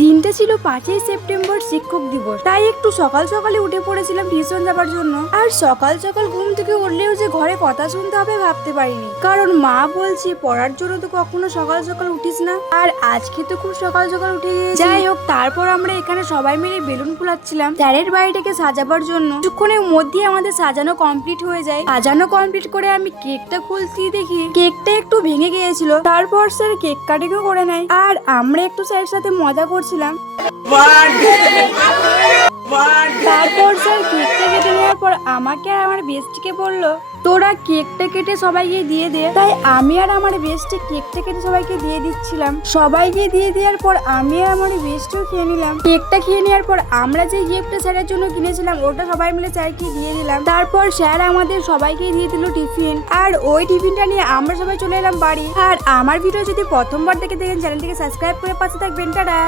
দিনটা ছিল 5ই সেপ্টেম্বর শিক্ষক দিবস। তাই একটু সকাল সকালে উঠে পড়েছিলাম টিউশন যাবার জন্য। আর সকাল সকাল ঘুম থেকে উঠলেও যে ঘরে কথা শুনতে হবে ভাবতে পারিনি, কারণ মা বলছে পড়ার জন্য তো কখনো সকাল সকাল উঠিস না। আর আজকে তো খুব সকাল সকাল উঠে গিয়েছি। যাই হোক, তারপর আমরা এখানে সবাই মিলে বেলুন ফুলাচ্ছিলাম স্যারের বাড়িটাকে সাজাবার জন্য। কিছুক্ষণের মধ্যেই আমাদের সাজানো কমপ্লিট হয়ে যায়। সাজানো কমপ্লিট করে আমি কেকটা খুলতেই দেখি কেকটা একটু ভেঙে গিয়েছিল। তারপর স্যার কেক কাটিংও করে নেয়, আর আমরা একটু স্যারের সাথে মজা করছিলাম। তারপর স্যার কেকটা কেটে নেওয়ার পর আমাকে আর আমার বেস্টিকে বললো, তোরা কেকটা কেটে সবাইকে দিয়ে দে। তাই আমি আর আমার বেস্টি কেকটা কেটে সবাইকে দিয়ে দিচ্ছিলাম। সবাইকে দিয়ে দেওয়ার পর আমি আর আমার বেস্টিও খেয়ে নিলাম। কেকটা খেয়ে নেওয়ার পর আমরা যে গিফটটা স্যারের জন্য কিনেছিলাম ওটা সবাই মিলে স্যারকে দিয়ে দিলাম। তারপর স্যার আমাদের সবাইকে দিয়ে দিল টিফিন, আর ওই টিফিনটা নিয়ে আমরা সবাই চলে এলাম বাড়ি। আর আমার ভিডিও যদি প্রথমবার দেখে দেখেন চ্যানেলটিকে সাবস্ক্রাইব করে পাশে থাকবেন। টাটা।